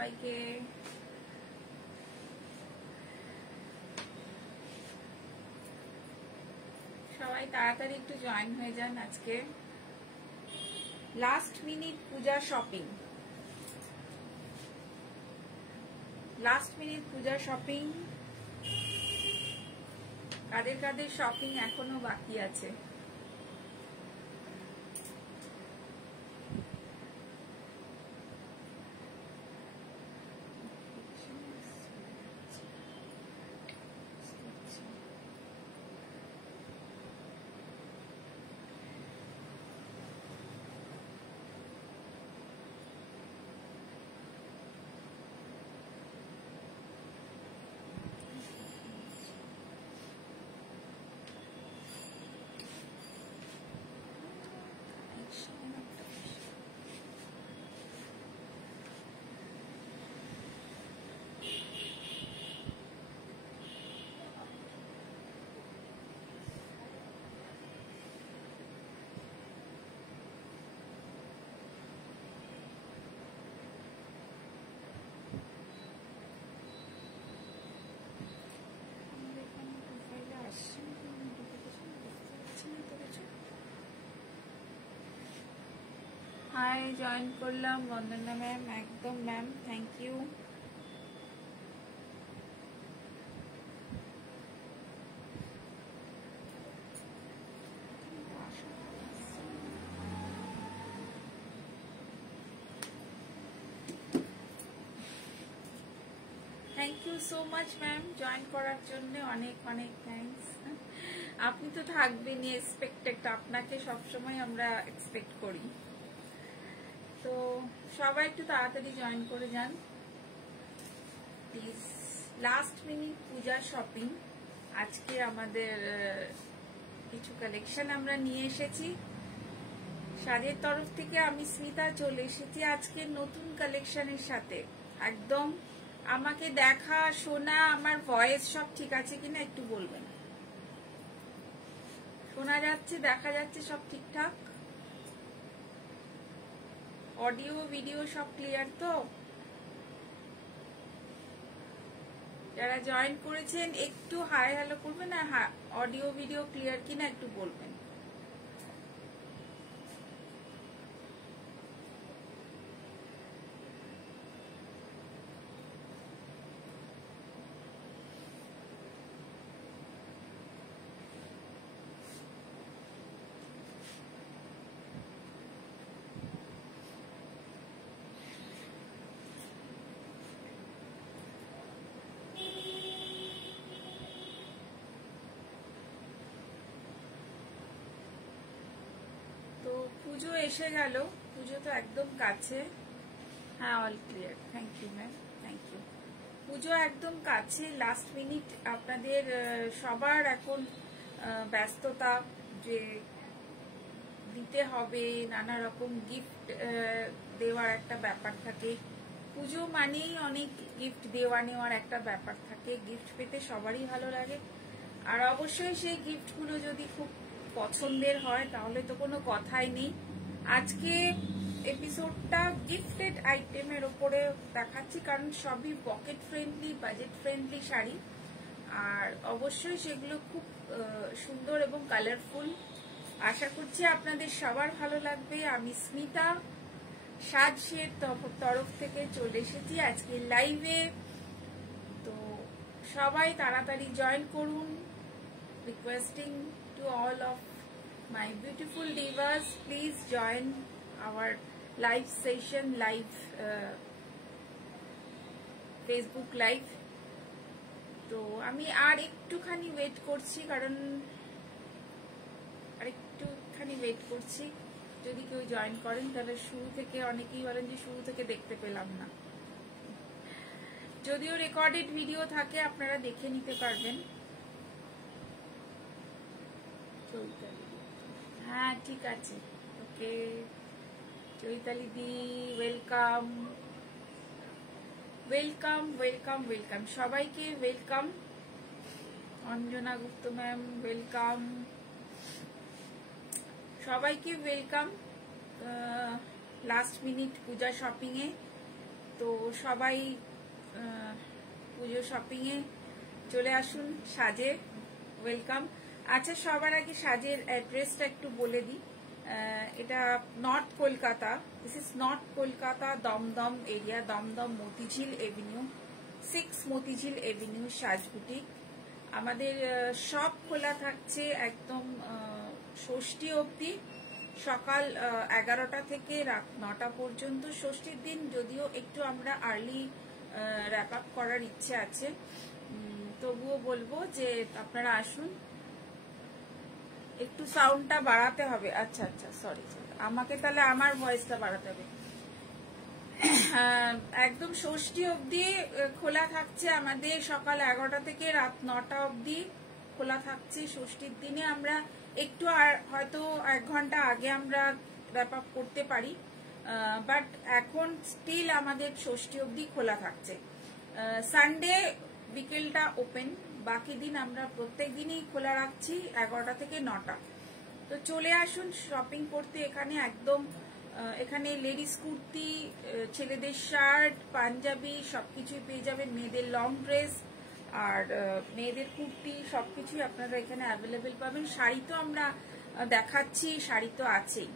সবাইকে। সবাই তাড়াতাড়ি একটু জয়েন হয়ে যান। আজকে last minute Puja shopping, last minute Puja shopping. কাদের কাদের শপিং এখনো বাকি আছে? হাই, জয়েন করলাম বন্দনা ম্যাম। একদম ma'am, thank you. Thank you so much ma'am, join করার জন্য অনেক অনেক থ্যাংকস। আপনি তো থাকবেনই, এক্সপেক্টেড, আপনাকে সবসময় আমরা এক্সপেক্ট করি। তো সবাই একটু তাড়াতাড়ি জয়েন করে যান please. Last minute Puja shopping. আজকে আমাদের কিছু কালেকশন আমরা নিয়ে এসেছি শাড়ির তরফ থেকে। আমি স্মিতা চলে এসেছি আজকে নতুন কালেকশনের সাথে। একদম আমাকে দেখা, শোনা, আমার ভয়েস সব ঠিক আছে কিনা একটু বলবেন। শোনা যাচ্ছে, দেখা যাচ্ছে সব ঠিকঠাক? অডিও ভিডিও সব ক্লিয়ার তো? যারা জয়েন করেছেন একটু হাই হ্যালো করবেন, আর অডিও ভিডিও ক্লিয়ার কিনা একটু বলবেন। পুজো এসে গেল, পুজো তো একদম কাছে। হ্যাঁ, all clear, thank you ma'am, thank you. Pujo একদম কাছে, লাস্ট মিনিট। আপনাদের সবার এখন ব্যস্ততা, যে দিতে হবে নানা রকম গিফট দেওয়ার একটা ব্যাপার থাকে। পুজো মানেই অনেক গিফট দেওয়া নেওয়ার একটা ব্যাপার থাকে। গিফট পেতে সবারই ভালো লাগে, আর অবশ্যই সেই গিফটগুলো যদি খুব পছন্দের হয় তাহলে তো কোনো কথাই নেই। আজকে এপিসোডটা গিফটেড আইটেমের উপরে দেখাচ্ছি, কারণ সবই pocket friendly, budget friendly sari, আর অবশ্যই সেগুলো খুব সুন্দর এবং কালারফুল। আশা করছি আপনাদের সবার ভালো লাগবে। আমি স্মিতা সাজশের তরফ থেকে চলে এসেছি আজকে লাইভে। তো সবাই তাড়াতাড়ি জয়েন করুন। Requesting to all of my beautiful divas, please join our live session, live Facebook live. তো আমি আর একটুখানি ওয়েট করছি, কারণ আর একটুখানি ওয়েট করছি। যদি কেউ জয়েন করেন তাহলে শুরু থেকে, অনেকেই বলেন যে শুরু থেকে দেখতে পেলাম না। যদিও রেকর্ডেড ভিডিও থাকে, আপনারা দেখে নিতে পারবেন। হ্যাঁ, ঠিক আছে, ওকে। চৈতালি দি, ওয়েলকাম ওয়েলকাম ওয়েলকাম ওয়েলকাম, সবাইকে ওয়েলকাম। অঞ্জনা গুপ্ত ম্যাম, ওয়েলকাম, সবাইকে welcome last minute Puja shopping এ। তো সবাই পুজো শপিংয়ে চলে আসুন, সাজে ওয়েলকাম। আচ্ছা, সবার আগে সাজের অ্যাড্রেসটা একটু বলে দিই। এটা north Kolkata, this is north Kolkata, Dum Dum area, Dum Dum Motijheel avenue 6 Motijheel avenue Saj boutique. আমাদের সব খোলা থাকছে একদম ষষ্ঠী অবধি, সকাল 11টা থেকে রাত 9টা পর্যন্ত। ষষ্ঠীর দিন যদিও একটু আমরা আর্লি র্যাপ আপ করার ইচ্ছে আছে, তবুও বলবো যে আপনারা আসুন। একটু সাউন্ডটা বাড়াতে হবে। আচ্ছা আচ্ছা, সরি, আমাকে তাহলে আমার ভয়েসটা বাড়াতে হবে। একদম ষষ্ঠী অবধি খোলা থাকছে আমাদের, সকাল 11টা থেকে রাত 9টা অবধি খোলা থাকছে। ষষ্ঠীর দিনে আমরা একটু আর হয়তো 1 ঘন্টা আগে আমরা র্যাপ আপ করতে পারি, বাট এখন স্টিল আমাদের ষষ্ঠী অবধি খোলা থাকছে। সানডে বিকেলটা ওপেন, বাকি দিন আমরা প্রত্যেক দিনই খোলা রাখছি 11টা থেকে 9টা। তো চলে আসুন শপিং করতে এখানে। একদম এখানে লেডিস কুর্তি, ছেলেদের শার্ট, পাঞ্জাবি সবকিছুই পেয়ে যাবেন, মেয়েদের লং ড্রেস আর মেয়েদের কুর্তি সবকিছুই আপনারা এখানে অ্যাভেলেবেল পাবেন। শাড়ি তো আমরা দেখাচ্ছি, শাড়ি তো আছেই,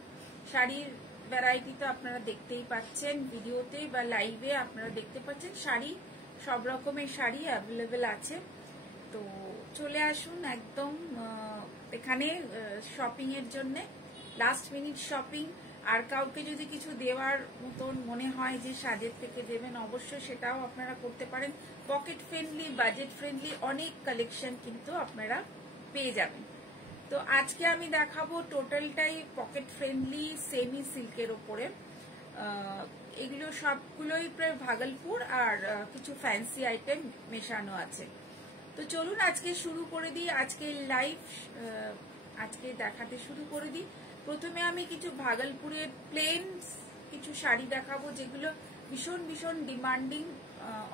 শাড়ির ভ্যারাইটি তো আপনারা দেখতেই পাচ্ছেন, ভিডিওতে বা লাইভে আপনারা দেখতে পাচ্ছেন। শাড়ি সব রকমের শাড়ি অ্যাভেলেবেল আছে। তো চলে আসুন একদম এখানে শপিং এর জন্য, লাস্ট মিনিট শপিং। আর কাউকে যদি কিছু দেওয়ার মতন মনে হয় যে সাজের থেকে দেবেন, অবশ্যই সেটাও আপনারা করতে পারেন। পকেট ফ্রেন্ডলি, বাজেট ফ্রেন্ডলি অনেক কালেকশন কিন্তু আপনারা পেয়ে যাবেন। তো আজকে আমি দেখাবো টোটালটাই পকেট ফ্রেন্ডলি সেমি সিল্কের ওপরে। এগুলো সবগুলোই প্রায় ভাগলপুর আর কিছু ফ্যান্সি আইটেম মেশানো আছে। তো চলুন আজকে শুরু করে দিই, আজকে লাইভ আজকে দেখাতে শুরু করে দিই। প্রথমে আমি কিছু ভাগলপুরের প্লেন কিছু শাড়ি দেখাবো, যেগুলো ভীষণ ভীষণ ডিমান্ডিং,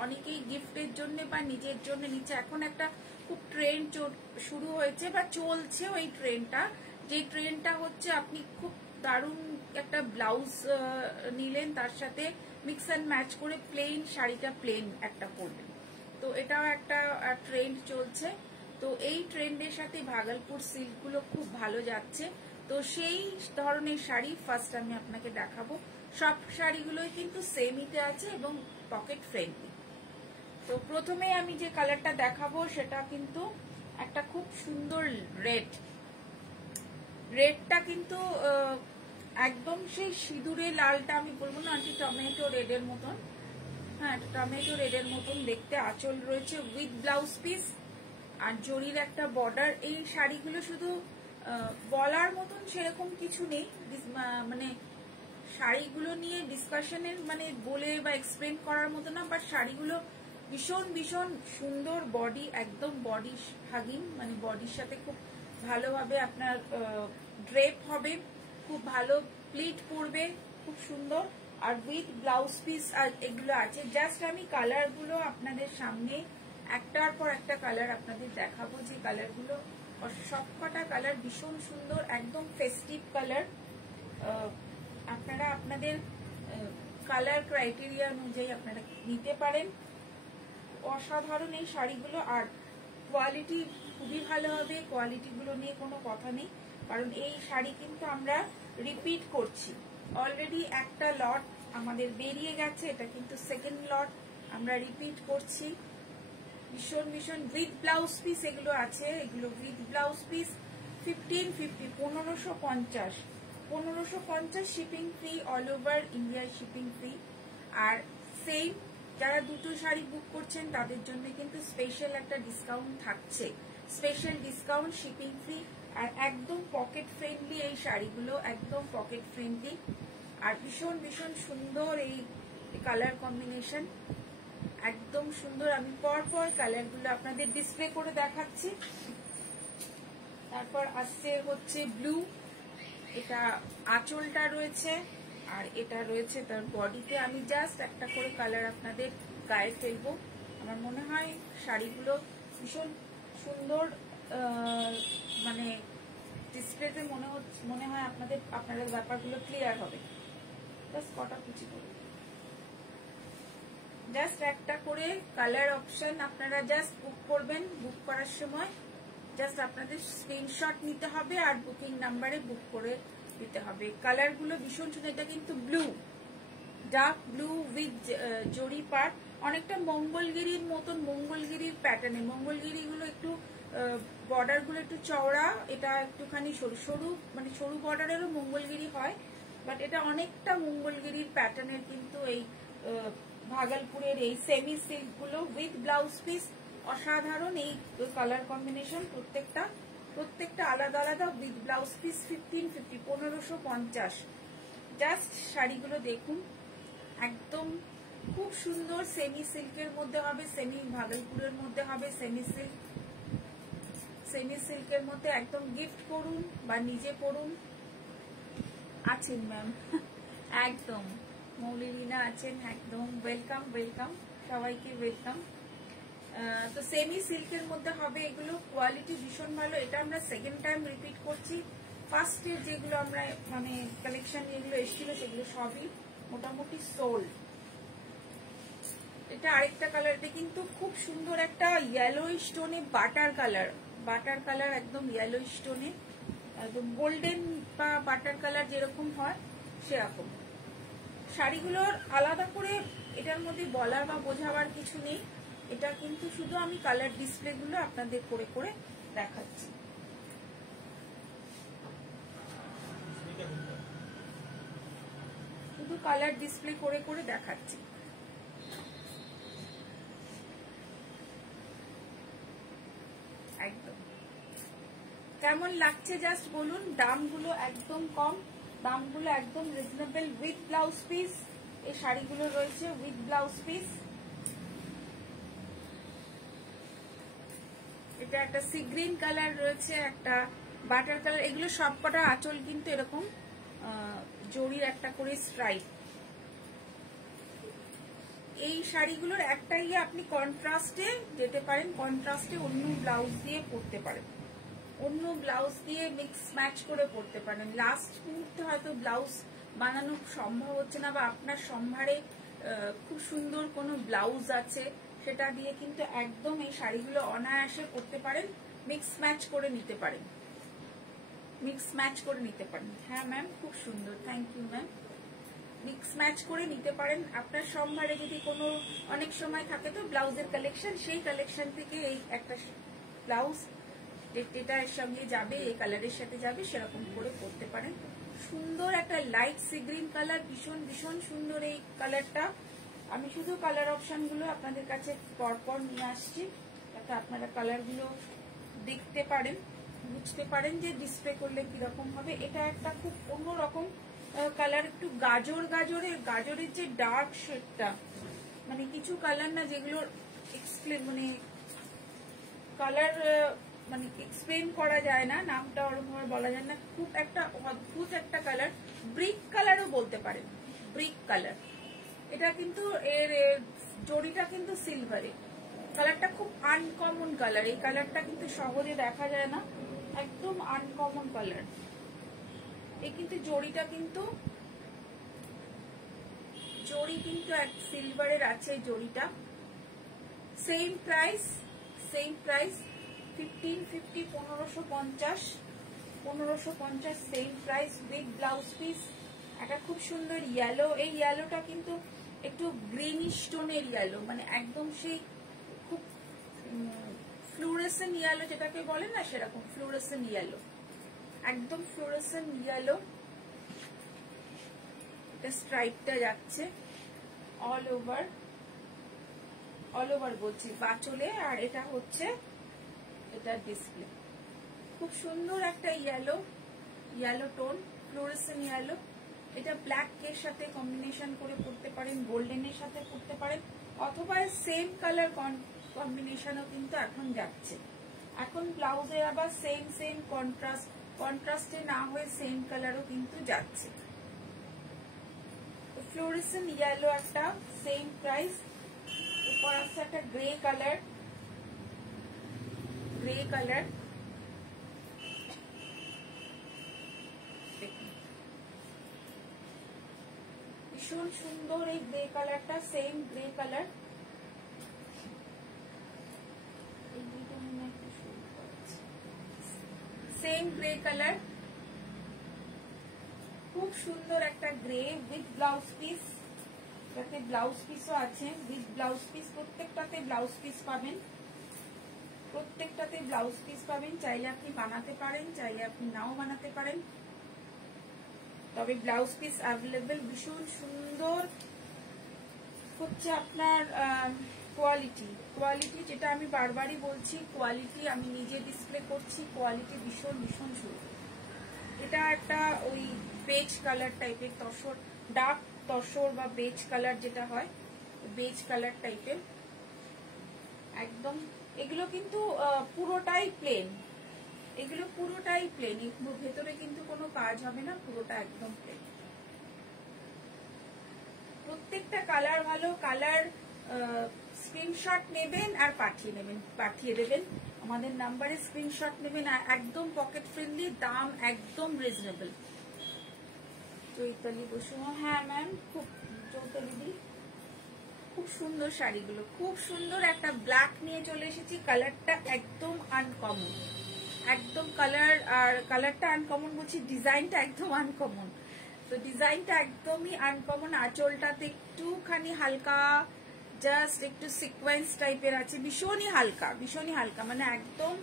অনেকেই গিফটের জন্য বা নিজের জন্য নিচ্ছে। এখন একটা খুব ট্রেন্ড শুরু হয়েছে বা চলছে ওই ট্রেন্ডটা, যে ট্রেন্ডটা হচ্ছে আপনি খুব দারুণ একটা ব্লাউজ নিলেন, তার সাথে মিক্স অ্যান্ড ম্যাচ করে প্লেন শাড়িটা প্লেন একটা পরলেন। তো এটাও একটা ট্রেন্ড চলছে। তো এই ট্রেন্ডের সাথে ভাগলপুর সিল্কগুলো খুব ভালো যাচ্ছে। তো সেই ধরনের শাড়ি ফার্স্ট আমি আপনাকে দেখাবো। সব শাড়িগুলোই কিন্তু সেমিতে আছে এবং পকেট ফ্রেন্ডলি। তো প্রথমে আমি যে কালারটা দেখাবো সেটা কিন্তু একটা খুব সুন্দর রেডটা কিন্তু একদম সেই সিঁদুরে লালটা আমি বলবো না, আন্টি টমেটো রেডের মতন। হ্যাঁ, টমেটো রেডের মতন দেখতে। আঁচল রয়েছে উইথ ব্লাউজ পিস আর জরির একটা বর্ডার। এই শাড়িগুলো শুধু বলার মতন সেরকম কিছু নেই, মানে শাড়িগুলো নিয়ে ডিসকাশনের মানে বলে বা এক্সপ্লেন করার মতো না, বাট শাড়িগুলো ভীষণ ভীষণ সুন্দর। বডি একদম বডি হাগিং, মানে বডির সাথে খুব ভালোভাবে আপনার ড্রেপ হবে, খুব ভালো প্লিট পড়বে, খুব সুন্দর। আর উইথ ব্লাউজ পিস আর এগুলো আছে। জাস্ট আমি কালারগুলো আপনাদের সামনে একটার পর একটা কালার আপনাদের দেখাবো, যে কালারগুলো সবকটা কালার ভীষণ সুন্দর, একদম ফেস্টিভ কালার। আপনারা আপনাদের কালার ক্রাইটেরিয়া অনুযায়ী আপনারা নিতে পারেন। অসাধারণ এই শাড়িগুলো, আর কোয়ালিটি খুবই ভালো হবে, কোয়ালিটিগুলো নিয়ে কোনো কথা নেই। কারণ এই শাড়ি কিন্তু আমরা রিপিট করছি, অলরেডি একটা লট আমাদের বেরিয়ে গেছে, এটা কিন্তু সেকেন্ড লট আমরা রিপিট করছি। ভীষণ ভীষণ উইথ ব্লাউজ পিস এগুলো আছে, এগুলো with blouse piece 1550, 1550 shipping free, all over India shipping free. আর সেই যারা দুটো শাড়ি বুক করছেন তাদের জন্য কিন্তু স্পেশাল একটা ডিসকাউন্ট থাকছে, স্পেশাল ডিসকাউন্ট, শিপিং ফ্রি। আর একদম পকেট ফ্রেন্ডলি এই শাড়িগুলো, একদম পকেট ফ্রেন্ডলি আর ভীষণ ভীষণ সুন্দর এই কালার কম্বিনেশন, একদম সুন্দর। আমি পরপর কালারগুলো আপনাদের ডিসপ্লে করে দেখাচ্ছি। তারপর আসছে হচ্ছে ব্লু, এটা আঁচলটা রয়েছে আর এটা রয়েছে তার বডিতে। আমি জাস্ট একটা করে কালার আপনাদের গায়ে ফেলবো। আমার মনে হয় শাড়িগুলো ভীষণ সুন্দর, মানে ডিসপ্লেতে মনে হয় আপনাদের ব্যাপারগুলো ক্লিয়ার হবে। জাস্ট কটা কুচি করবো। জাস্ট একটা করে কালার অপশন আপনারা জাস্ট বুক করবেন। বুক করার সময় জাস্ট আপনাদের স্ক্রিনশট নিতে হবে আর বুকিং নাম্বারে বুক করে দিতে হবে। কালারগুলো ভীষণ সুন্দর। এটা কিন্তু ব্লু, ডার্ক ব্লু উইথ জরি পার্ট, অনেকটা মঙ্গলগিরির মতন, মঙ্গলগিরির প্যাটার্নে। মঙ্গলগিরিগুলো একটু বর্ডার গুলো একটু চওড়া, এটা একটুখানি সরু সরু, মানে সরু বর্ডারেরও মঙ্গলগিরি হয়, বাট এটা অনেকটা মঙ্গলগিরির প্যাটার্নের। কিন্তু এই ভাগলপুরের এই সেমি সিল্ক গুলো উইথ ব্লাউজ পিস অসাধারণ। এই কালার কম্বিনেশন প্রত্যেকটা আলাদা আলাদা উইথ ব্লাউজ পিস 1550, 1550। জাস্ট শাড়িগুলো দেখুন, একদম খুব সুন্দর। সেমি সিল্কের মধ্যে হবে, সেমি ভাগলপুরের মধ্যে হবে। সেমি সিল্কের মধ্যে একদম গিফট করুন বা নিজে পরুন। আছেন ম্যাম, একদম মৌলিনা আছেন, একদম ওয়েলকাম ওয়েলকাম, সবাইকে ওয়েলকাম। তো সেমি সিল্কের মধ্যে হবে এগুলো, কোয়ালিটি ভীষণ ভালো। এটা আমরা সেকেন্ড টাইম রিপিট করছি। ফার্স্টে যেগুলো আমরা মানে কালেকশন যেগুলো এসেছিল সেগুলো সবই মোটামুটি সোল্ড। এটা আরেকটা কালার, এটা কিন্তু খুব সুন্দর একটা ইয়েলো স্টোনে বাটার কালার, একদম ইয়েলো স্টোনে, একদম গোল্ডেন বা বাটার কালার যেরকম হয় সেরকম। শাড়িগুলোর আলাদা করে এটার মধ্যে বলার বা বোঝাবার কিছু নেই। এটা কিন্তু শুধু আমি কালার ডিসপ্লে গুলো আপনাদের করে করে দেখাচ্ছি। শুধু কালার ডিসপ্লে করে করে দেখাচ্ছি। একদম কেমন লাগছে জাস্ট বলুন। দামগুলো একদম কম, দামগুলো একদম রিজনেবল, উইথ ব্লাউজ পিস। এই শাড়িগুলো রয়েছে উইথ ব্লাউজ পিস। এটা একটা সি গ্রিন কালার রয়েছে, একটা বাটার কালার। এগুলো সবকটা আঁচল কিন্তু এরকম জরির একটা করে স্ট্রাইপ। এই শাড়িগুলোর একটাই আপনি কন্ট্রাস্টে যেতে পারেন, কন্ট্রাস্টে অন্য ব্লাউজ দিয়ে পরতে পারেন, অন্য ব্লাউজ দিয়ে মিক্স ম্যাচ করে পরতে পারেন। লাস্ট মুহূর্তে হয়তো ব্লাউজ বানানো সম্ভব হচ্ছে না, বা আপনার সম্ভারে খুব সুন্দর কোনো ব্লাউজ আছে, সেটা দিয়ে কিন্তু একদম এই শাড়িগুলো অনায়াসে পরতে পারেন, মিক্স ম্যাচ করে নিতে পারেন, মিক্স ম্যাচ করে নিতে পারেন। হ্যাঁ ম্যাম, খুব সুন্দর, thank you ma'am. Mix match করে নিতে পারেন। আপনার সম্ভারে যদি কোনো অনেক সময় থাকে তো ব্লাউজের কালেকশন, সেই কালেকশন থেকে এই একটা ব্লাউজ যেটা এর সঙ্গে যাবে, এই কালারের সাথে যাবে, সেরকম করে পরতে পারেন। সুন্দর একটা লাইট সি গ্রিন কালার, ভীষণ ভীষণ সুন্দর এই কালারটা। আমি শুধু কালার অপশন গুলো আপনাদের কাছে পরপর নিয়ে আসছি, যাতে আপনারা কালার গুলো দেখতে পারেন, বুঝতে পারেন যে ডিসপ্লে করলে কিরকম হবে। এটা একটা খুব অন্যরকম কালার, একটু গাজরের যে ডার্ক শেডটা, মানে কিছু কালার না যেগুলোর মানে কালার মানে এক্সপ্লেন করা যায় না, নামটা ওরকম বলা যায় না, খুব একটা অদ্ভুত একটা কালার, ব্রিক কালারও বলতে পারেন, ব্রিক কালার। এটা কিন্তু এর জড়িটা কিন্তু সিলভারে, কালারটা খুব আনকমন কালার। এই কালারটা কিন্তু সহজে দেখা যায় না, একদম আনকমন কালার। এই কিন্তু জড়িটা কিন্তু এক সিলভারের আছে জড়িটা। Same price 1550, 1550 same price with blouse piece. একটা খুব সুন্দর ইয়েলো, এই ইয়েলোটা কিন্তু একটু গ্রিনিশ টোনের ইয়েলো, মানে একদম সেই খুব ফ্লুরেসেন্ট ইয়েলো যেটাকে বলে না, সেরকম ফ্লুরেসেন্ট ইয়েলো, একদম ফ্লুরেসেন্ট ইয়েলো। এটা স্ট্রাইপটা যাচ্ছে অল ওভার বলছি বাচলে, আর এটা হচ্ছে এটা ডিসপ্লে। খুব সুন্দর একটা ইয়েলো টোন, ফ্লোরেসেন্ট ইয়েলো। এটা ব্ল্যাক এর সাথে কম্বিনেশন করে পরতে পারেন, গোল্ডেনের সাথে পরতে পারেন, অথবা সেম কালার কম্বিনেশনও কিন্তু এখন যাচ্ছে। এখন ব্লাউজে আবার সেম কন্ট্রাস্টে না হয়ে সেম কালারও কিন্তু যাচ্ছে। ফ্লোরেসেন্ট ইয়েলো একটা, সেম প্রাইস। উপর আসছে একটা গ্রে কালার, ভীষণ সুন্দর এই গ্রে কালারটা, same grey colour. Same grey colour, খুব সুন্দর একটা গ্রে উইথ ব্লাউজ পিস, যাতে ব্লাউজ পিসও আছে, উইথ ব্লাউজ পিস, প্রত্যেকটাতে ব্লাউজ পিস পাবেন, প্রত্যেকটাতে ব্লাউজ পিস পাবেন। চাইলে আপনি বানাতে পারেন, চাইলে আপনি নাও বানাতে পারেন, তবে ব্লাউজ পিস অ্যাভেলেবেল। ভীষণ সুন্দর হচ্ছে আপনার কোয়ালিটি, কোয়ালিটি যেটা আমি বারবারই বলছি, কোয়ালিটি আমি নিজে ডিসপ্লে করছি, কোয়ালিটি ভীষণ ভীষণ সুন্দর। এটা একটা ওই বেজ কালার টাইপের তসর, ডার্ক তসর বা বেজ কালার যেটা হয়, বেজ কালার টাইপের একদম। এগুলো কিন্তু পুরোটাই প্লেন, এগুলো পুরোটাই প্লেন, এগুলো ভেতরে কিন্তু কোনো কাজ হবে না, পুরোটা একদম প্লেন। প্রত্যেকটা কালার ভালো, কালার স্ক্রিনশট নেবেন আর পাঠিয়ে দেবেন আমাদের নাম্বারে, স্ক্রিনশট নেবেন, আর একদম পকেট ফ্রেন্ডলি, দাম একদম রিজনেবল। চৈতালি বসু, হ্যাঁ ম্যাম, খুব চৈতালি দি, খুব সুন্দর শাড়িগুলো, খুব সুন্দর। একটা ব্ল্যাক নিয়ে চলে এসেছি, কালারটা একদম আনকমন, একদম কালার, আর কালারটা আনকমন বলছি, ডিজাইনটা একদম আনকমন। তো ডিজাইনটা একদমই আনকমন, আঁচলটাতে একটুখানি হালকা জাস্ট একটু সিকোয়েন্স টাইপের আছে, ভীষণই হালকা, ভীষণই হালকা, মানে একদম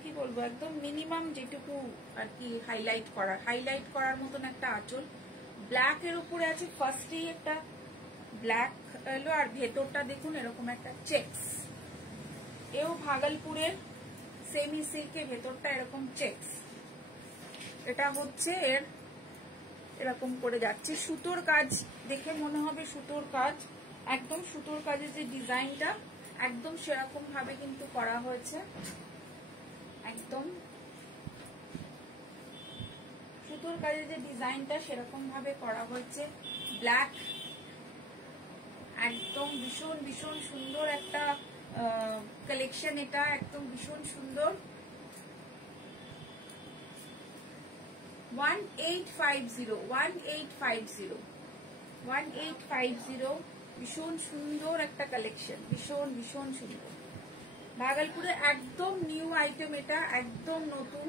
কি বলবো, একদম মিনিমাম যেটুকু আর কি হাইলাইট করার মতন একটা আঁচল। ব্ল্যাক এর উপরে আছে, ফার্স্টেই একটা ব্ল্যাক এলো, আর ভেতরটা দেখুন এরকম একটা চেকস, এও ভাগলপুরের সেমি সিল্কে, ভেতরটা এরকম চেকস। এটা হচ্ছে এর এরকম করে যাচ্ছে, সুতোর কাজ দেখে মনে হবে সুতোর কাজ, একদম সুতোর কাজের যে ডিজাইনটা একদম সেরকম ভাবে কিন্তু করা হয়েছে, একদম সুতোর কাজের যে ডিজাইনটা সেরকম ভাবে করা হয়েছে। ব্ল্যাক, একদম ভীষণ ভীষণ সুন্দর একটা কালেকশন, এটা একদম ভীষণ সুন্দর। 1850 ভীষণ সুন্দর একটা কালেকশন, ভীষণ ভীষণ সুন্দর। ভাগলপুরের একদম নিউ আইটেম, এটা একদম নতুন।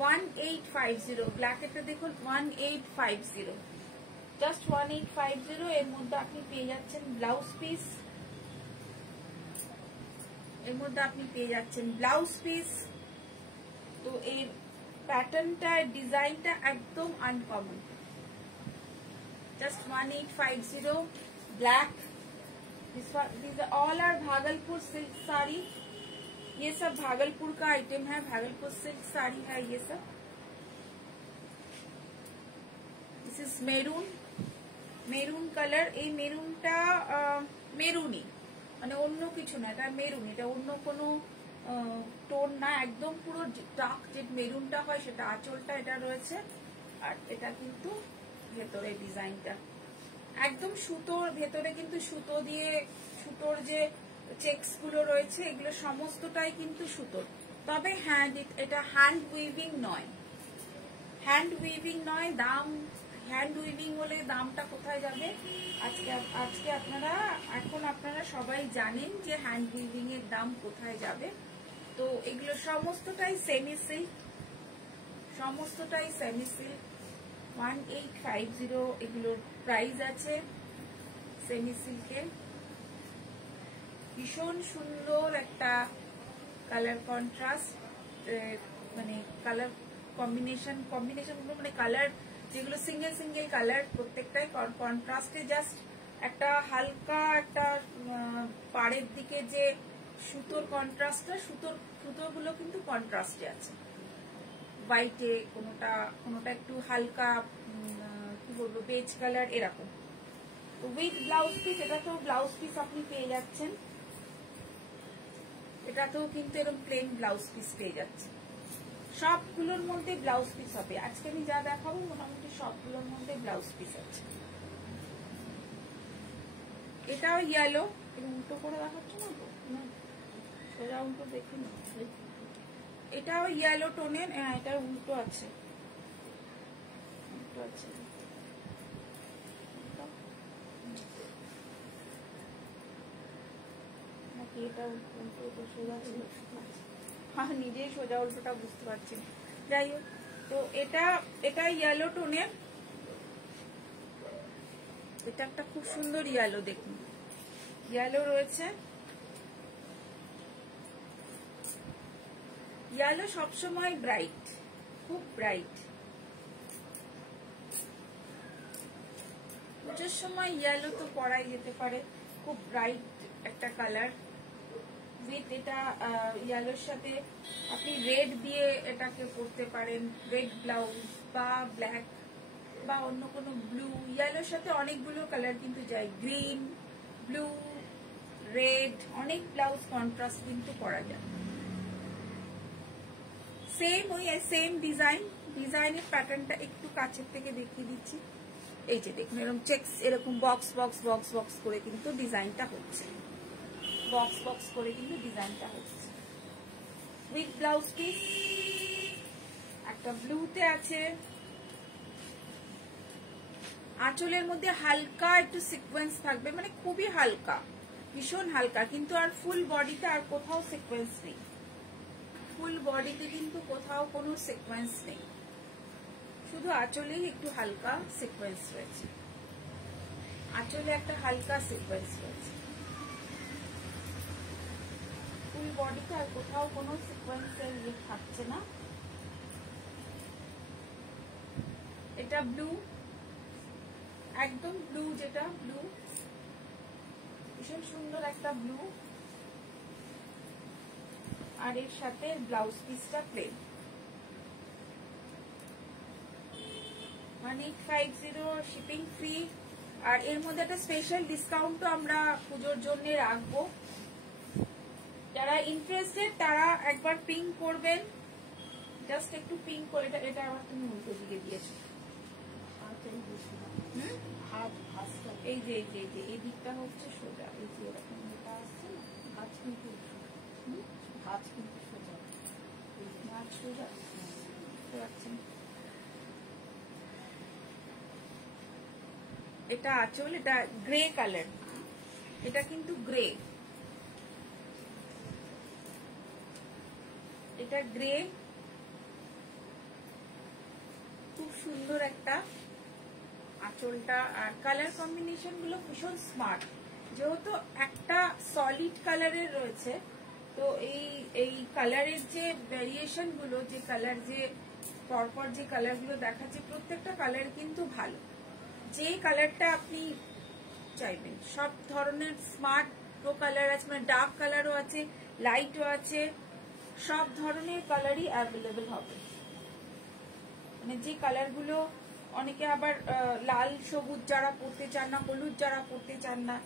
1850, ব্ল্যাকেটটা দেখুন 1850, জাস্ট 1850। এর মধ্যে আপনি পেয়ে যাচ্ছেন ব্লাউজ পিস, এর মধ্যে আপনি পেয়ে যাচ্ছেন ব্লাউজ পিস। তো এর প্যাটার্নটা, ডিজাইনটা একদম uncommon. Just 1850 black. these are all are Bhagalpur silk sari, ये सब भागलपुर का आइटम है, भागलपुर सिल्क साड़ी है ये सब। This is maroon, maroon colour. এই মেরুনটা মেরুনই, মানে অন্য কিছু না, এটা মেরুন, এটা অন্য কোনো টোন না, একদম পুরো ডার্ক যে মেরুনটা হয় সেটা আঁচলটা এটা রয়েছে, আর এটা কিন্তু ভেতরে ডিজাইনটা একদম সুতোর, ভেতরে কিন্তু সুতো দিয়ে, সুতোর যে চেকস গুলো রয়েছে এগুলো সমস্তটাই কিন্তু সুতোর। তবে হ্যাঁ, এটা হ্যান্ড উইভিং নয়, হ্যান্ড উইভিং নয়। দাম, হ্যান্ড উইভিং হলে দামটা কোথায় যাবে? আজকে আপনারা, এখন আপনারা সবাই জানেন যে হ্যান্ড উইভিং এর দাম কোথায় যাবে। তো এগুলো সমস্তটাই সেমি সিল্ক, সমস্তটাই সেমি সিল্ক। 1850 এগুলোর প্রাইস আছে সেমি সিল্কের। ভীষণ সুন্দর একটা কালার কন্ট্রাস্ট, মানে কালার কম্বিনেশন গুলো, মানে কালার যেগুলো সিঙ্গেল সিঙ্গেল কালার, প্রত্যেকটাই কন্ট্রাস্টে, জাস্ট একটা হালকা একটা পাড়ের দিকে যে সুতোর কন্ট্রাস্টটা, সুতোগুলো কিন্তু কন্ট্রাস্টে আছে, হোয়াইটে, কোনোটা একটু হালকা কি বলবো বেজ কালার এরকম। তো উইথ ব্লাউজ পিস, এটা তো ব্লাউজ পিস আপনি পেয়ে যাচ্ছেন, এটাতেও কিন্তু এরকম প্লেন ব্লাউজ পিস পেয়ে যাচ্ছে। সবগুলোর মধ্যে ব্লাউজ পিস হবে, আজকে আমি যা দেখাবো মোটামুটি সবগুলোর মধ্যে ব্লাউজ পিস আছে। এটাও ইয়েলো, উল্টো করে দেখাচ্ছ না তো, সোজা উল্টো দেখে না, এটাও ইয়েলো টোনের, এটার উল্টো আছে, উল্টো আছে নাকি এটা উল্টো, সোজা ছিল। নিজেই সোজা উল্টোটা বুঝতে পারছি না। যাই হোক, তো এটা ইয়েলো টোনের, এটা একটা খুব সুন্দর ইয়েলো, দেখুন ইয়েলো রয়েছে। ইয়েলো সবসময় ব্রাইট, খুব ব্রাইট। পুজোর সময় ইয়েলো তো পরাই যেতে পারে, খুব ব্রাইট একটা কালার। উইথ এটা ইয়েলোর সাথে আপনি রেড দিয়ে এটাকে পরতে পারেন, রেড ব্লাউজ বা ব্ল্যাক বা অন্য কোনো ব্লু। ইয়েলোর সাথে অনেকগুলো কালার কিন্তু যায়, গ্রিন, ব্লু, রেড, অনেক ব্লাউজ কন্ট্রাস্ট কিন্তু করা যায়। সেম ওই সেম ডিজাইনের প্যাটার্নটা একটু কাছের থেকে দেখিয়ে দিচ্ছি। এই যে দেখুন, এরকম চেকস, এরকম বক্স বক্স বক্স বক্স করে কিন্তু ডিজাইনটা হচ্ছে, বক্স বক্স করে কিন্তু ডিজাইনটা হচ্ছে। উইথ ব্লাউজ পিস একটা ব্লুতে আছে। আঁচলের মধ্যে হালকা একটু সিকোয়েন্স থাকবে, মানে খুবই হালকা, ভীষণ হালকা, কিন্তু আর ফুল বডিতে আর কোথাও সিকোয়েন্স নেই। ফুল বডিতে কিন্তু কোথাও কোনো সিকোয়েন্স নেই, শুধু আঁচলেই একটু হালকা সিকোয়েন্স রয়েছে। আঁচলে একটা হালকা সিকোয়েন্স রয়েছে, ফুল বডিতে আর কোথাও কোনো সিকোয়েন্সের ইয়ে থাকছে না। এটা ব্লু, একদম ব্লু, যেটা ব্লু, ভীষণ সুন্দর একটা ব্লু। আর এর সাথে ব্লাউজ পিসটা প্লেন। 1850 shipping free. আর এর মধ্যে একটা স্পেশাল ডিসকাউন্টও আমরা পুজোর জন্য রাখবো। যারা ইন্টারেস্টেড তারা একবার পিং করবেন, জাস্ট একটু পিং করে। এটা আবার তুমি উল্টো দিকে দিয়েছো, এই যে এই দিকটা হচ্ছে সোজা, এই যে এরকম যেটা আসছে না, গাছ কিন্তু সোজা, গাছ সোজা পাচ্ছেন। এটা আঁচল, এটা গ্রে কালার, এটা কিন্তু গ্রে, এটা গ্রে, খুব সুন্দর একটা আঁচলটা। আর কালার কম্বিনেশন গুলো ভীষণ স্মার্ট, যেহেতু একটা সলিড কালারের রয়েছে, তো এই কালারের যে ভ্যারিয়েশন গুলো, যে কালার, যে পরপর যে কালার গুলো দেখাচ্ছে, প্রত্যেকটা কালার কিন্তু ভালো। যে কালারটা আপনি চাইবেন, সব ধরনের স্মার্ট প্রো কালার আছে, মানে ডার্ক কালারও আছে, লাইটও আছে, সব ধরনের কালারই অ্যাভেলেবেল হবে। মানে যে কালারগুলো অনেকে আবার লাল সবুজ যারা পরতে চান না, হলুদ যারা পরতে চান না,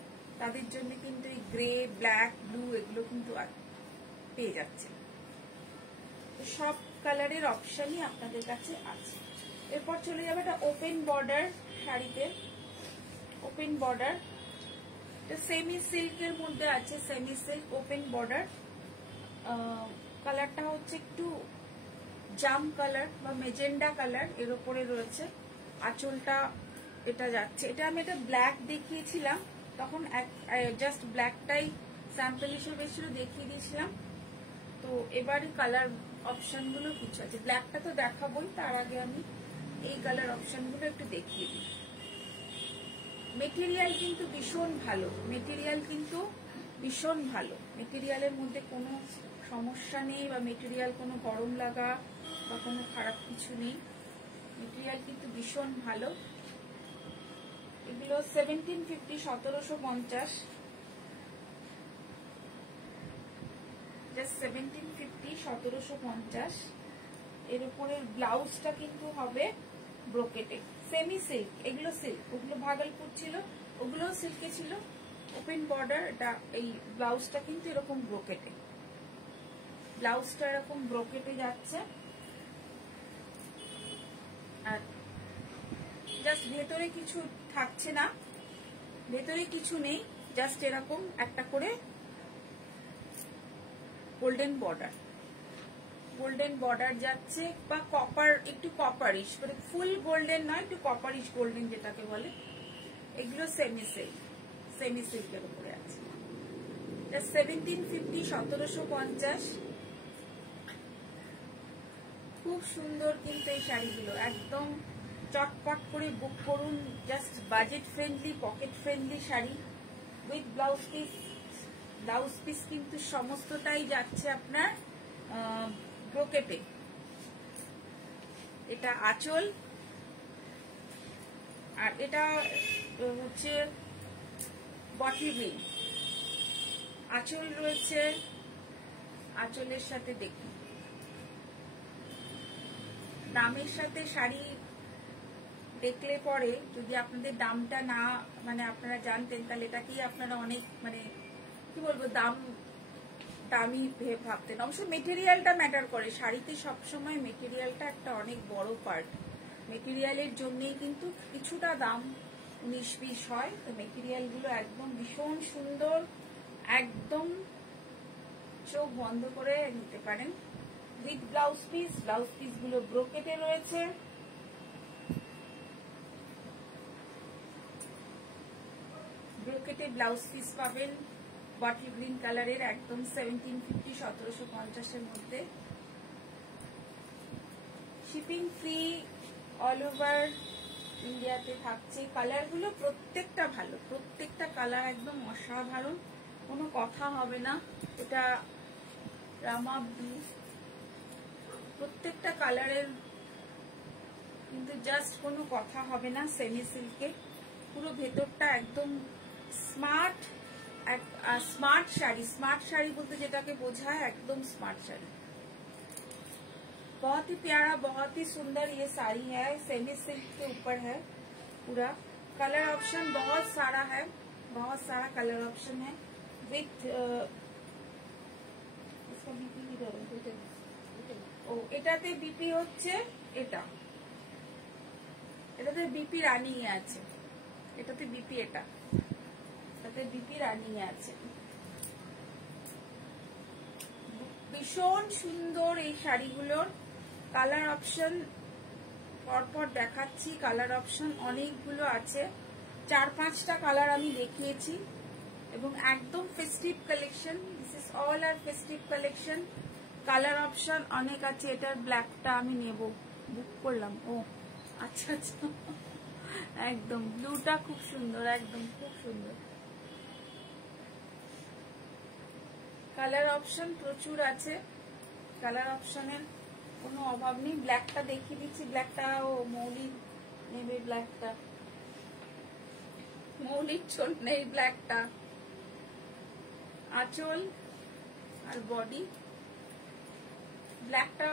তাদের জন্য কিন্তু এই গ্রে, ব্ল্যাক, ব্লু এগুলো কিন্তু পেয়ে যাচ্ছে। সব কালারের অপশনই আপনাদের কাছে আছে। এরপর চলে যাবে এটা ওপেন বর্ডার শাড়িতে, ওপেন বর্ডার, এটা সেমি সিল্কের মধ্যে আছে, সেমি সিল্ক ওপেন বর্ডার। কালারটা হচ্ছে একটু জাম কালার বা মেজেন্ডা কালার, এর উপরে রয়েছে। আঁচলটা এটা যাচ্ছে, এটা আমি একটা ব্ল্যাক দেখিয়েছিলাম তখন, জাস্ট ব্ল্যাকটাই স্যাম্পল হিসেবে ছিল, দেখিয়ে দিয়েছিলাম। তো এবারে কালার অপশন গুলো কিছু আছে, ব্ল্যাকটা তো দেখাবোই, তার আগে আমি এই কালার অপশন গুলো একটু দেখিয়ে দিই। মেটেরিয়াল কিন্তু ভীষণ ভালো, মেটেরিয়াল কিন্তু ভীষণ ভালো, মেটেরিয়ালের মধ্যে কোনো সমস্যা নেই, বা মেটেরিয়াল কোনো গরম লাগা বা কোনো খারাপ কিছু নেই, মেটেরিয়াল কিন্তু ভীষণ ভালো। এগুলো 1750, 1750, জাস্ট 1750, 1750। এর উপরের ব্লাউজটা কিন্তু হবে ব্রোকেটে, সেমি সিল্ক, এগুলো সিল্ক, ওগুলো ভাগলপুর ছিল, ওগুলো সিল্কে ছিল। ওপেন বর্ডার, এটা এই ব্লাউজটা কিন্তু এরকম ব্রোকেটে, ব্লাউজটা এরকম ব্রোকেটে যাচ্ছে। আর জাস্ট ভেতরে কিছু থাকছে না, ভেতরে কিছু নেই, জাস্ট এরকম একটা করে গোল্ডেন বর্ডার, গোল্ডেন বর্ডার যাচ্ছে, বা কপার, একটু কপারিশ, মানে ফুল গোল্ডেন নয়, একটু কপারিশ গোল্ডেন যেটাকে বলে। এগুলো সেমি সিল্ক, সেমি সিল্কের উপরে আছে। 1750, 1750। খুব সুন্দর কিন্তু এই শাড়িগুলো, একদম চটপট করে বুক করুন। Just budget friendly, pocket friendly sari with blouse piece. Blouse piece কিন্তু সমস্তটাই যাচ্ছে আপনার ব্রোকেটে। এটা আঁচল, আর এটা হচ্ছে বটল গ্রিন। আঁচল রয়েছে, আঁচলের সাথে দেখুন দামের সাথে শাড়ি দেখলে পরে যদি আপনাদের দামটা না মানে আপনারা জানতেন, তাহলে এটাকেই আপনারা অনেক মানে কি বলবো দামি ভাবতেন। অবশ্য মেটেরিয়ালটা ম্যাটার করে, শাড়িতে সবসময় মেটেরিয়ালটা একটা অনেক বড় পার্ট। মেটেরিয়ালের জন্যই কিন্তু কিছুটা দাম 19-20 হয়। তো মেটেরিয়ালগুলো একদম ভীষণ সুন্দর, একদম চোখ বন্ধ করে নিতে পারেন with blouse piece. Blouse piece গুলো ব্রোকেটে রয়েছে। ব্রোকেটে ব্লাউজ পিস পাবেন বটল গ্রিন কালারের, একদম 1750 1750 এর মধ্যে। শিপিং ফ্রি অল ওভার ইন্ডিয়াতে থাকছে। কালারগুলো প্রত্যেকটা ভালো, প্রত্যেকটা কালার একদম অসাধারণ, কোনো কথা হবে না। এটা রামা ব্লু, প্রত্যেকটা কালারের কিন্তু জাস্ট কোনো কথা হবে না। সেমি সিল্কে পুরো ভেতরটা একদম স্মার্ট, स्मार्ट शाड़ी बोलते जेटाके बोझाय एकदम स्मार्ट साड़ी। बहुत ही प्यारा, बहुत ही सुंदर ये साड़ी है, सेमी सिल्क के ऊपर है पूरा। कलर ऑप्शन बहुत सारा है, बहुत सारा कलर ऑप्शन है विथ इसका बीपी किधर है? ओ एटाते बीपी होच्छे एटा, एटाते बीपी रानिंग আছে, এটাতে बीपी এটা बीपी रानिंग আছে। ভীষণ সুন্দর এই শাড়িগুলোর কালার অপশন পরপর দেখাচ্ছি। কালার অপশন অনেকগুলো আছে, 4-5টা কালার আমি দেখিয়েছি এবং একদম festive collection. This is all our festive collection. Colour option অনেক আছে। এটার ব্ল্যাকটা আমি নেব, বুক করলাম। ও আচ্ছা আচ্ছা, একদম ব্লুটা খুব সুন্দর, একদম খুব সুন্দর। কালার অপশন প্রচুর আছে, কালার অপশনের কোনো অভাব নেই। ব্ল্যাকটা দেখিয়ে দিচ্ছি, ব্ল্যাকটা ও মৌলিক নেবে, ব্ল্যাকটা মৌলিক চল নেই, ব্ল্যাকটা আঁচল আর বডি। ব্ল্যাকটা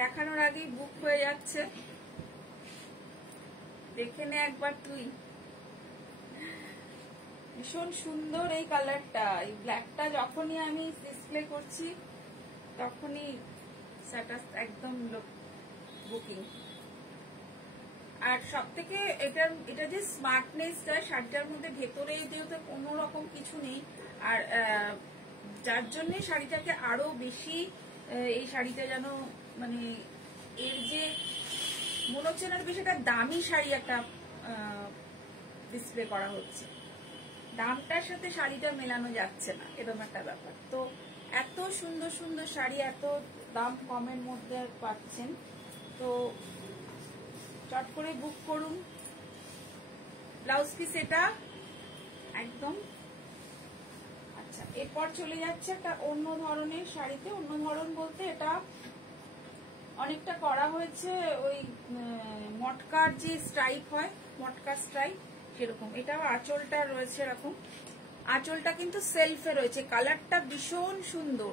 দেখানোর আগেই বুক হয়ে যাচ্ছে, দেখে নে একবার তুই। ভীষণ সুন্দর এই কালারটা, এই ব্ল্যাকটা যখনই আমি ডিসপ্লে করছি তখনই স্ট্যাটাস একদম বুকিং। আর সবথেকে এটা যে স্মার্টনেসটা শাড়িটার মধ্যে, ভেতরে যেহেতু কোনো রকম কিছু নেই, আর যার জন্য শাড়িটাকে আরো বেশি, এই শাড়িটা যেন মানে এর যে মনে হচ্ছে না বেশি একটা দামি শাড়ি একটা ডিসপ্লে করা হচ্ছে, দামটার সাথে শাড়িটা মেলানো যাচ্ছে না, এরকম একটা ব্যাপার। তো এত সুন্দর সুন্দর শাড়ি এত দাম কমের মধ্যে পাচ্ছেন, তো চট করে বুক করুন। ব্লাউজ পিস এটা একদম। আচ্ছা, এরপর চলে যাচ্ছে একটা অন্য ধরনের শাড়িতে। অন্য ধরন বলতে এটা অনেকটা করা হয়েছে ওই মটকার যে স্ট্রাইপ হয়, মটকা স্ট্রাইপ সেরকম। এটাও আঁচলটা রয়েছে এরকম, আঁচলটা কিন্তু সেলফে রয়েছে। কালারটা ভীষণ সুন্দর,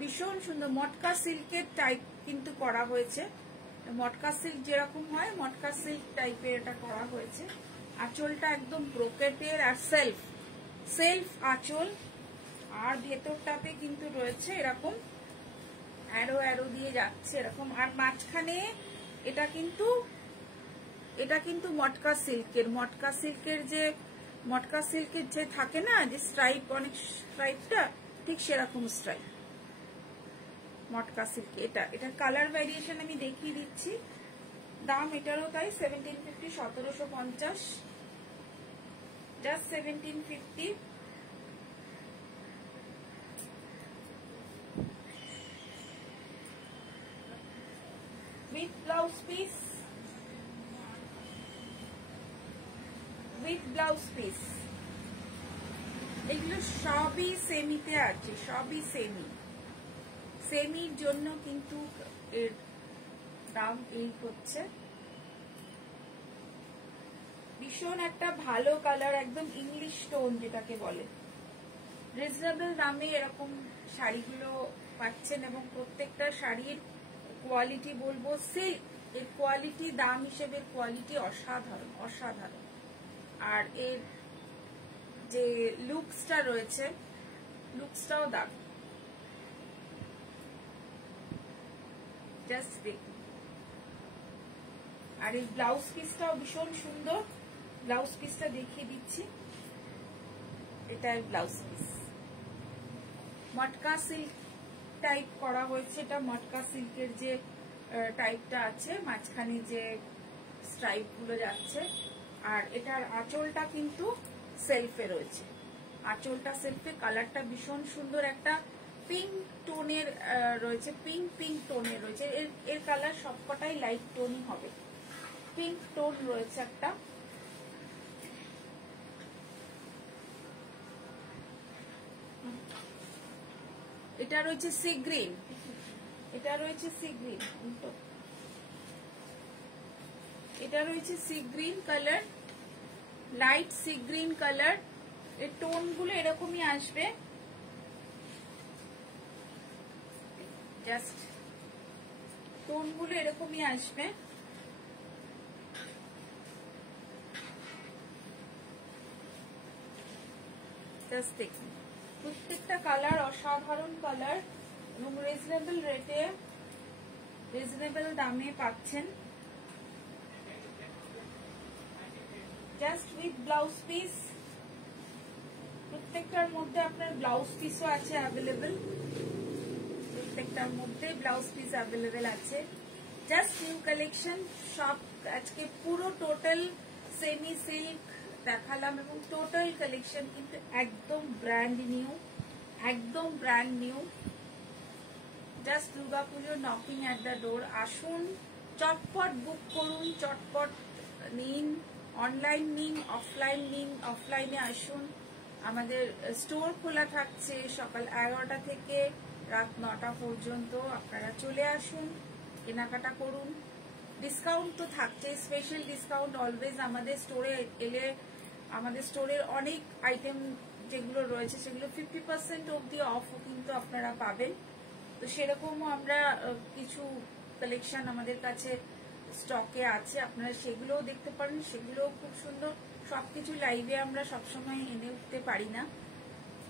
ভীষণ সুন্দর। মটকা সিল্কের টাইপ কিন্তু করা হয়েছে, মটকা সিল্ক যেরকম হয় মটকা সিল্ক টাইপের এটা করা হয়েছে। আঁচলটা একদম ব্রোকেটের আর সেলফ আঁচল, আর ভেতরটাতে কিন্তু রয়েছে এরকম অ্যারো অ্যারো দিয়ে যাচ্ছে এরকম। আর মাঝখানে এটা কিন্তু মটকা সিল্কের যে থাকে না যে স্ট্রাইপ, অনেক স্ট্রাইপটা ঠিক সেরকম স্ট্রাইপ মটকা সিল্ক। এটার কালার ভ্যারিয়েশন আমি দেখিয়ে দিচ্ছি। দাম এটারও তাই 1750, 1750, just 1750। with blouse piece, with blouse piece। এগুলো সবই সেমিতে আছে, সবই সেমি। সেমির জন্য কিন্তু এর দাম এই হচ্ছে। ভীষণ একটা ভালো কালার, একদম ইংলিশ টোন যেটাকে বলে। রিজনেবল দামে এরকম শাড়িগুলো পাচ্ছেন এবং প্রত্যেকটা শাড়ির কোয়ালিটি বলবো সিল্ক, এর কোয়ালিটি দাম হিসেবে কোয়ালিটি অসাধারণ, অসাধারণ। আর এর যে লুকসটা রয়েছে, লুকসটাও দাম। জাস্ট দেখুন। আর এই ব্লাউজ পিসটাও ভীষণ সুন্দর। ব্লাউজ পিসটা দেখিয়ে দিচ্ছি, এটা ব্লাউজ পিস। মটকা সিল্ক টাইপ করা হয়েছে, এটা মটকা সিল্কের যে টাইপটা আছে, মাঝখানে যে স্ট্রাইপ গুলো যাচ্ছে। আর এটার আঁচলটা কিন্তু সেলফে রয়েছে, আঁচলটা সেলফে। কালারটা ভীষণ সুন্দর, একটা পিঙ্ক টোনের রয়েছে, পিঙ্ক পিঙ্ক টোনের রয়েছে। এর কালার সবকটাই লাইট টোনই হবে, পিঙ্ক টোন রয়েছে একটা। এটা রয়েছে সি গ্রিন, এটা রয়েছে সি গ্রিন, এটা রয়েছে sea green colour, light sea green colour. এর টোন গুলো এরকমই আসবে, জাস্ট টোন গুলো এরকমই আসবে। জাস্ট দেখুন, প্রত্যেকটা কালার অসাধারণ কালার এবং রিজনেবল রেটে, রিজনেবল দামে পাচ্ছেন। Just with blouse piece. প্রত্যেকটার মধ্যে আপনার ব্লাউজ পিসও আছে অ্যাভেলেবেল, প্রত্যেকটার মধ্যে ব্লাউজ পিস অ্যাভেলেবেল আছে। জাস্ট নিউ কালেকশন সব আজকে পুরো টোটাল সেমি সিল্ক দেখালাম এবং টোটাল কালেকশন কিন্তু একদম ব্র্যান্ড নিউ, একদম brand new. Just Durga Puja knocking at the door. আসুন, চটপট বুক করুন, চটপট নিন, অনলাইন নিন, অফলাইন নিন। অফলাইনে আসুন, আমাদের স্টোর খোলা থাকছে সকাল 11টা থেকে রাত 9টা পর্যন্ত। আপনারা চলে আসুন, কেনাকাটা করুন। ডিসকাউন্ট তো থাকছে, স্পেশাল ডিসকাউন্ট অলওয়েজ। আমাদের স্টোরে এলে আমাদের স্টোরের অনেক আইটেম যেগুলো রয়েছে সেগুলো 50% অব্দি অফও কিন্তু আপনারা পাবেন। তো সেরকমও আমরা কিছু কালেকশন আমাদের কাছে স্টকে আছে, আপনারা সেগুলোও দেখতে পারেন, সেগুলোও খুব সুন্দর। সবকিছু লাইভে আমরা সবসময় এনে উঠতে পারি না,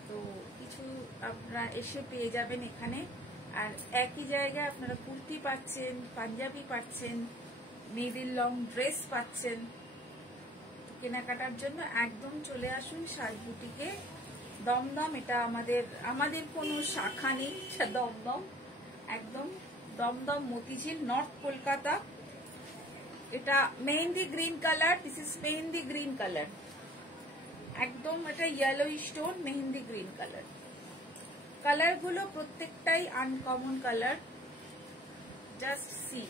তো কিছু আপনারা এসে পেয়ে যাবেন এখানে। আর একই জায়গায় আপনারা কুর্তি পাচ্ছেন, পাঞ্জাবি পাচ্ছেন, মেয়েদের লং ড্রেস পাচ্ছেন। কেনাকাটার জন্য একদম চলে আসুন সাজ বুটিকে, দমদম। এটা আমাদের কোনো শাখা নেই, দমদম, একদম দমদম মতিঝিল, নর্থ কলকাতা। এটা mehndi green colour, this is mehndi green colour, একদম এটা yellow stone mehndi green colour. Colour গুলো প্রত্যেকটাই uncommon colour, just see.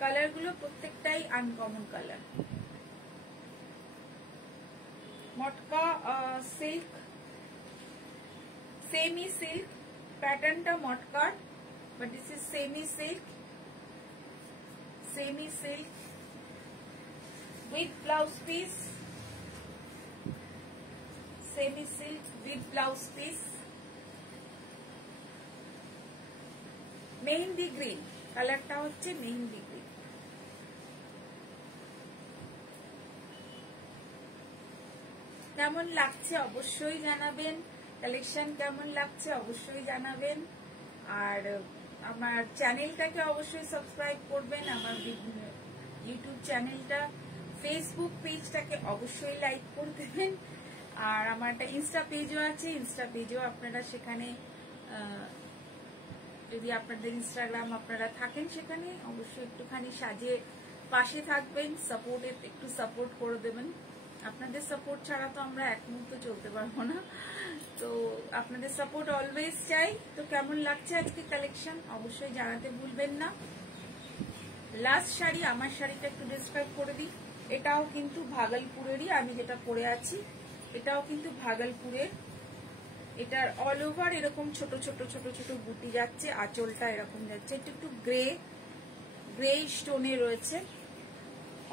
Colour গুলো প্রত্যেকটাই uncommon colour. Matka silk, semi silk, প্যাটার্নটা মটকার, but this is semi silk, semi silk with blouse piece, semi silk with blouse piece. Mehndi green কালারটা হচ্ছে mehndi green. কেমন লাগছে অবশ্যই জানাবেন, কালেকশন কেমন লাগছে অবশ্যই জানাবেন। আর আমার চ্যানেলটাকে অবশ্যই সাবস্ক্রাইব করবেন, আমার ইউটিউব চ্যানেলটা, ফেসবুক পেজটাকে অবশ্যই লাইক করে দেবেন। আর আমার একটা ইনস্টা পেজও আছে, ইনস্টা পেজও আপনারা সেখানে, যদি আপনাদের ইনস্টাগ্রাম আপনারা থাকেন সেখানে অবশ্যই একটুখানি সাজে পাশে থাকবেন, সাপোর্টে একটু সাপোর্ট করে দেবেন। আপনাদের সাপোর্ট ছাড়া তো আমরা এক মুহূর্ত চলতে পারবো না, তো আপনাদের সাপোর্ট অলওয়েজ চাই। তো কেমন লাগছে আজকে কালেকশন অবশ্যই জানাতে ভুলবেন না। লাস্ট শাড়ি, আমার শাড়িটা একটু ডিসক্রাইব করে দিই। এটাও কিন্তু ভাগলপুরেরই, আমি যেটা পরে আছি এটাও কিন্তু ভাগলপুরের। এটার অল ওভার এরকম ছোট ছোট ছোট ছোট বুটি যাচ্ছে, আঁচলটা এরকম যাচ্ছে, একটু একটু গ্রে স্টোনে রয়েছে।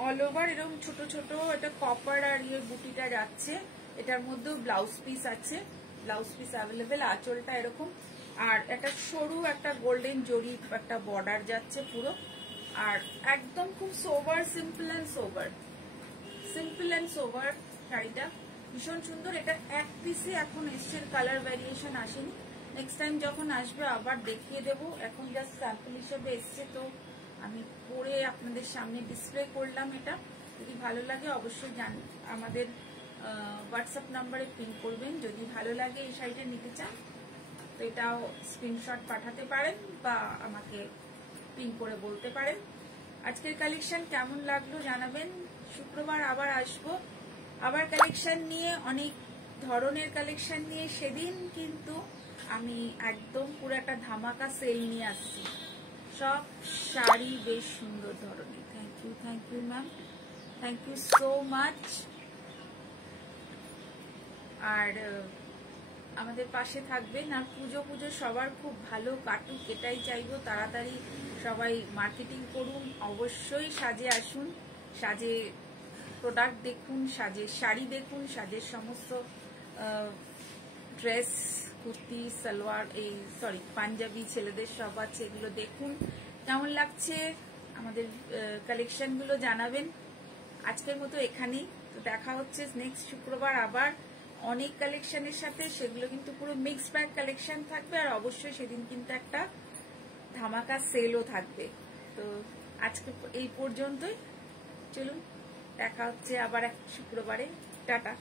অল ওভার এরকম ছোট ছোট এটা কপার আর ইয়ে বুটিটা যাচ্ছে। এটার মধ্যেও ব্লাউজ পিস আছে, ব্লাউজ পিস অ্যাভেলেবেল। আঁচলটা এরকম, আর একটা সরু একটা গোল্ডেন জরি একটা বর্ডার যাচ্ছে পুরো। আর একদম খুব সোবার, সিম্পল অ্যান্ড সোবার শাড়িটা ভীষণ সুন্দর। এটা এক পিসে এখন এসছে, কালার ভ্যারিয়েশন আসেনি। নেক্সট টাইম যখন আসবে আবার দেখিয়ে দেবো। এখন জাস্ট স্যাম্পল হিসেবে এসছে, তো আমি পরে আপনাদের সামনে ডিসপ্লে করলাম। এটা যদি ভালো লাগে অবশ্যই আমাদের হোয়াটসঅ্যাপ নাম্বারে পিন করবেন। যদি ভালো লাগে এই শাড়িটা নিতে চান তো এটাও স্ক্রিনশট পাঠাতে পারেন বা আমাকে পিন করে বলতে পারেন। আজকের কালেকশন কেমন লাগলো জানাবেন। শুক্রবার আবার আসবো, আবার কালেকশন নিয়ে, অনেক ধরনের কালেকশন নিয়ে। সেদিন কিন্তু আমি একদম পুরো একটা ধামাকা সেল নিয়ে আসছি, সব শাড়ি বেশ সুন্দর ধরনের। Thank you ma'am, thank you so much. আর আমাদের পাশে থাকবেন। আর পুজো সবার খুব ভালো কাটুক এটাই চাইবো। তাড়াতাড়ি সবাই মার্কেটিং করুন, অবশ্যই সাজে আসুন, সাজে প্রোডাক্ট দেখুন, সাজের শাড়ি দেখুন, সাজের সমস্ত ড্রেস, কুর্তি, সালোয়ার, পাঞ্জাবি ছেলেদের সব আছে, এগুলো দেখুন। কেমন লাগছে আমাদের কালেকশনগুলো জানাবেন। আজকের মতো এখানেই, তো দেখা হচ্ছে নেক্সট শুক্রবার আবার অনেক কালেকশনের সাথে। সেগুলো কিন্তু পুরো মিক্স ব্যাগ কালেকশন থাকবে, আর অবশ্যই সেদিন কিন্তু একটা ধামাকা সেলও থাকবে। তো আজকে এই পর্যন্তই, চলুন দেখা হচ্ছে আবার এক শুক্রবারে। টাটা।